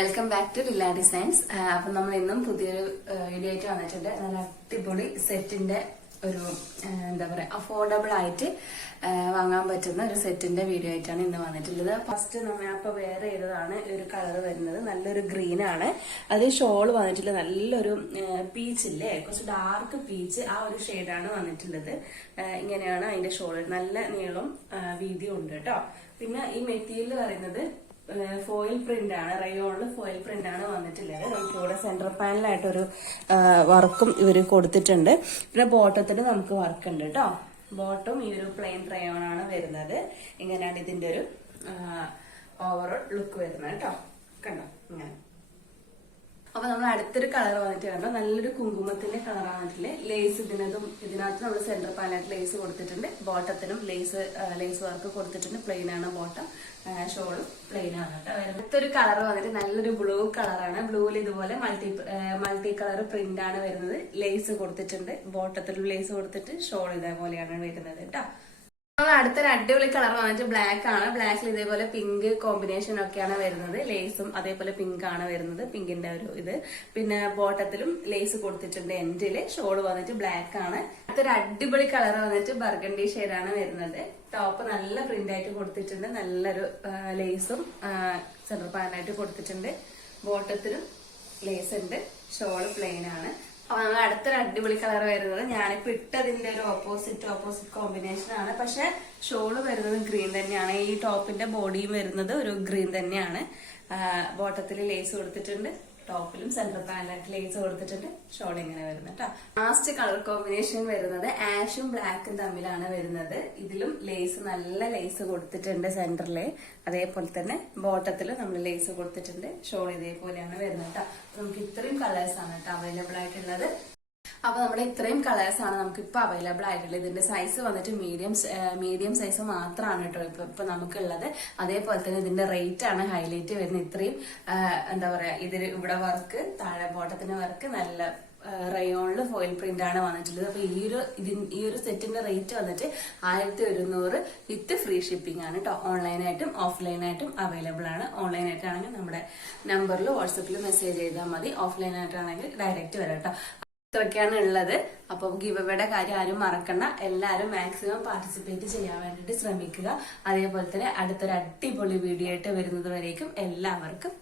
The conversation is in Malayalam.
Welcome back to Lilla designs. അപ്പൊ നമ്മൾ ഇന്നും പുതിയൊരു വീഡിയോ ആയിട്ട് വന്നിട്ടുണ്ട്. നല്ല അടിപൊളി സെറ്റിന്റെ ഒരു എന്താ പറയാ അഫോർഡബിൾ ആയിട്ട് വാങ്ങാൻ പറ്റുന്ന ഒരു സെറ്റിന്റെ വീഡിയോ ആയിട്ടാണ് ഇന്ന് വന്നിട്ടുള്ളത്. ഫസ്റ്റ് നമ്മൾ അപ്പൊ വേറെ ചെയ്തതാണ് ഒരു കളർ വരുന്നത്, നല്ലൊരു ഗ്രീൻ ആണ്. അത് ഷോള് വന്നിട്ടുള്ളത് നല്ലൊരു പീച്ച് ഇല്ലേ, കുറച്ച് ഡാർക്ക് പീച്ച്, ആ ഒരു ഷെയ്ഡാണ് വന്നിട്ടുള്ളത്. ഇങ്ങനെയാണ് അതിന്റെ ഷോള്, നല്ല നീളം വീതിയും ഉണ്ട് കേട്ടോ. പിന്നെ ഈ മെറ്റീരിയൽ പറയുന്നത് ഫോയിൽ പ്രിന്റ് ആണ്, റയോണില് ഫോയിൽ പ്രിന്റ് ആണ് വന്നിട്ടുള്ളത്. നമുക്ക് ഇവിടെ സെന്റർ പാനലായിട്ടൊരു വർക്കും ഇവര് കൊടുത്തിട്ടുണ്ട്. പിന്നെ ബോട്ടത്തിന് നമുക്ക് വർക്ക് ഉണ്ട് കേട്ടോ. ബോട്ടം ഈ ഒരു പ്ലെയിൻ റയോൺ ആണ് വരുന്നത്. ഇങ്ങനെയാണ് ഇതിന്റെ ഒരു ഓവറോൾ ലുക്ക് വരുന്നത് കേട്ടോ. കണ്ടോ ഇങ്ങനെ. അപ്പൊ നമ്മൾ അടുത്തൊരു കളർ വന്നിട്ട് കണ്ടോ, നല്ലൊരു കുങ്കുമത്തിന്റെ കളർ വന്നിട്ടില്ലേ. ലേസ് ഇതിനകത്ത് നമ്മൾ സെന്റർ പാനലായിട്ട് ലേസ് കൊടുത്തിട്ടുണ്ട്. ബോട്ടത്തിനും ലേസ് വർക്ക് കൊടുത്തിട്ടുണ്ട്. പ്ലെയിൻ ആണ് ബോട്ടം, ഷോളും പ്ലെയിൻ ആണ് കേട്ടോ. അടുത്തൊരു കളർ വന്നിട്ട് നല്ലൊരു ബ്ലൂ കളറാണ്. ബ്ലൂവിൽ ഇതുപോലെ മൾട്ടി കളർ പ്രിന്റ് ആണ് വരുന്നത്. ലേസ് കൊടുത്തിട്ടുണ്ട്, ബോട്ടത്തിലും ലേസ് കൊടുത്തിട്ട് ഷോൾ ഇതേപോലെയാണ് വരുന്നത് കേട്ടോ. അടുത്തൊരു അടിപൊളി കളർ വന്നിട്ട് ബ്ലാക്ക് ആണ്. ബ്ലാക്കിൽ ഇതേപോലെ പിങ്ക് കോമ്പിനേഷൻ ഒക്കെയാണ് വരുന്നത്. ലേസും അതേപോലെ പിങ്ക് ആണ് വരുന്നത്, പിങ്കിന്റെ ഒരു ഇത്. പിന്നെ ബോട്ടത്തിലും ലേസ് കൊടുത്തിട്ടുണ്ട്. എൻഡില് ഷോള് വന്നിട്ട് ബ്ലാക്ക് ആണ്. അടുത്തൊരു അടിപൊളി കളർ വന്നിട്ട് ബർഗണ്ടി ഷെയ്ഡാണ് വരുന്നത്. ടോപ്പ് നല്ല പ്രിന്റ് ആയിട്ട് കൊടുത്തിട്ടുണ്ട്. നല്ലൊരു ലേസും സെന്റർ പാനായിട്ട് കൊടുത്തിട്ടുണ്ട്. ബോട്ടത്തിലും ലേസ് ഉണ്ട്, ഷോള് പ്ലെയിൻ ആണ്. അപ്പൊ നമ്മൾ അടുത്തൊരു അടിപൊളി കളർ വരുന്നത്, ഞാനിപ്പോ ഇട്ടതിന്റെ ഒരു ഓപ്പോസിറ്റ് കോമ്പിനേഷൻ ആണ്. പക്ഷെ ഷോള് വരുന്നത് ഗ്രീൻ തന്നെയാണ്. ഈ ടോപ്പിന്റെ ബോഡിയും വരുന്നത് ഒരു ഗ്രീൻ തന്നെയാണ്. ബോട്ടത്തിൽ ലേസ് കൊടുത്തിട്ടുണ്ട്, ടോപ്പിലും സെന്റർ പാനലായിട്ട് ലേസ് കൊടുത്തിട്ടുണ്ട്. ഷോൾ ഇങ്ങനെ വരുന്നത് കേട്ടോ. ലാസ്റ്റ് കളർ കോമ്പിനേഷൻ വരുന്നത് ആഷും ബ്ലാക്കും തമ്മിലാണ് വരുന്നത്. ഇതിലും നല്ല ലേസ് കൊടുത്തിട്ടുണ്ട് സെന്ററില്. അതേപോലെ തന്നെ ബോട്ടത്തിലും നമ്മൾ ലേസ് കൊടുത്തിട്ടുണ്ട്. ഷോൾ ഇതേപോലെയാണ് വരുന്നത് കേട്ടോ. നമുക്ക് ഇത്രയും കളേഴ്സ് ആണ് കേട്ടോ അവൈലബിൾ ആയിട്ടുള്ളത്. അപ്പൊ നമ്മുടെ ഇത്രയും കളേഴ്സ് ആണ് നമുക്ക് ഇപ്പൊ അവൈലബിൾ ആയിട്ടുള്ളത്. ഇതിന്റെ സൈസ് വന്നിട്ട് മീഡിയം സൈസ് മാത്രമാണ് കേട്ടോ ഇപ്പൊ നമുക്കുള്ളത്. അതേപോലെ തന്നെ ഇതിന്റെ റേറ്റ് ആണ് ഹൈലൈറ്റ് വരുന്നത്. ഇത്രയും എന്താ പറയാ, ഇതിൽ ഇവിടെ വർക്ക്, താഴെ ബോട്ടത്തിന്റെ വർക്ക്, നല്ല റയോണില് ഫോയിൽ പ്രിന്റ് ആണ് വന്നിട്ടുള്ളത്. അപ്പൊ ഈ ഒരു സെറ്റിന്റെ റേറ്റ് വന്നിട്ട് 1100 വിത്ത് ഫ്രീ ഷിപ്പിംഗ് ആണ് കേട്ടോ. ഓൺലൈനായിട്ടും ഓഫ്ലൈനായിട്ടും അവൈലബിൾ ആണ്. ഓൺലൈനായിട്ടാണെങ്കിൽ നമ്മുടെ നമ്പറിൽ വാട്സപ്പിൽ മെസ്സേജ് ചെയ്താൽ മതി. ഓഫ്ലൈനായിട്ടാണെങ്കിൽ ഡയറക്റ്റ് വരാം കേട്ടോ. ഇത്രയൊക്കെയാണ് ഉള്ളത്. അപ്പൊ ഗിവ് അവേയുടെ കാര്യം ആരും മറക്കണ്ട. എല്ലാവരും മാക്സിമം പാർട്ടിസിപ്പേറ്റ് ചെയ്യാൻ വേണ്ടിട്ട് ശ്രമിക്കുക. അതേപോലെ തന്നെ അടുത്തൊരു അടിപൊളി വീഡിയോ ആയിട്ട് വരുന്നത് വരേക്കും എല്ലാവർക്കും